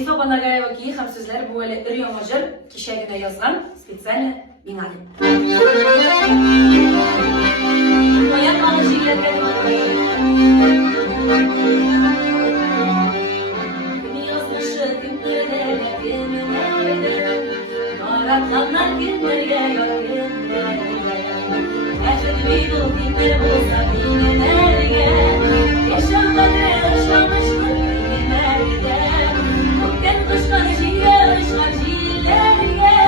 Латифа Банагаева-ки ham so'zlari bu Rio Major kishagina yozgan специально binoga. Hayat ağacılarga yazmışı günlere günlere Aratanlar günlere Ehli o günler olsa dinlerge Yaşamadı yaşamışlar günlerde Bugün kışlar şiye ışlar şiyelerge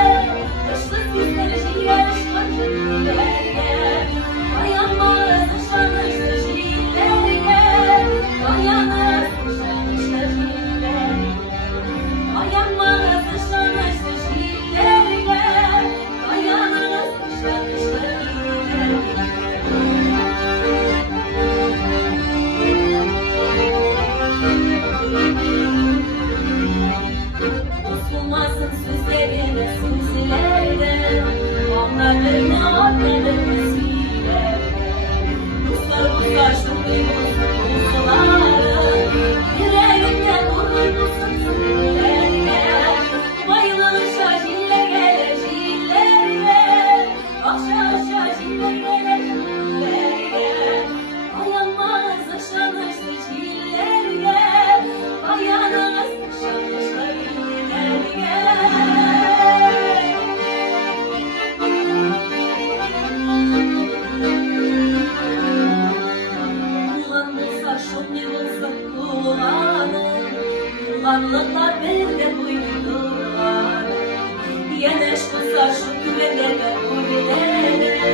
Kışlık günler şiye ışlar şiyelerge Dayanmaz ışlanmışlar şiyelerge Dayanmaz ışlanmışlar şiyelerge Dayanmaz ışlanmışlar şiyelerge Dayanmaz ışlanmışlar Osmanlı'sın sözlerine sözlerde Anlarını anlarını silerde Ruslar uzlaştım duyguları Yüreğimde vurulmuşsun sözlerine Bayılmışa jiller gelir jillerine Akşa akşa jiller gelir jillerine Dayanmaz ışanmıştır jillerine Dayanmaz ışanmıştır Kullanlıklar bende duydular Yeneş tutsa şu güvenlere uyelere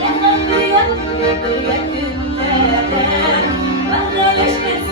Yenen büyük günlere Ben de leşmesin